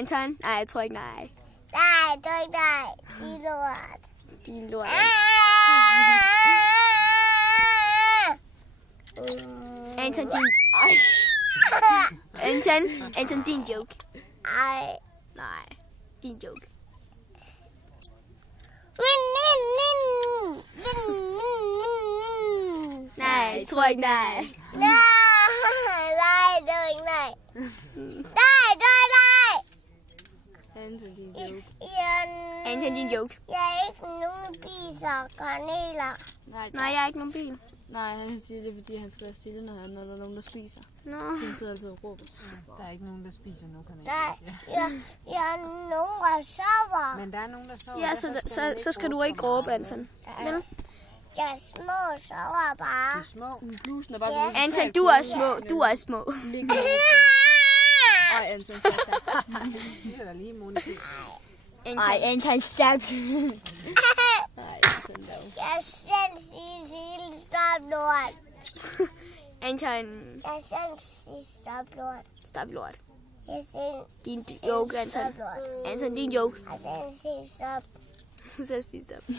Anton? Nej, jeg tror ikke nej. Nej, det er ikke nej. Din lort. Din lort. Anton, din... Anton, din joke. Ej. Nej, din joke. Nej, jeg tror ikke nej. Nej, det er ikke nej. Nej, det er nej. Anton, din joke. Anton, din joke. Jeg er ikke nogen spiser kaneler. Nej, jeg er ikke nogen bil. Nej, han siger det, er, fordi han skal være stille, når der er nogen, der spiser. Nå. Han sidder altid og råber. Der er ikke nogen, der spiser nu, kan Jeg er nogen, der sover. Men der er nogen, der sover. Ja, så skal du ikke råbe, Anton. Vel? Jeg er små sover bare. De små. Blusen er bare Anton, du er små. Du er små. Ej, Anton. Det er da lige Monika. Ej, Anton, stop. Nej, Anton, dog. Jeg selv siger stop lort. Anton, Jeg selv siger stop lort. stop lort. Jeg selv Din joke, Anton. stop lort. Anton, din joke. Jeg selv siger stop. Så sig stop. Ja.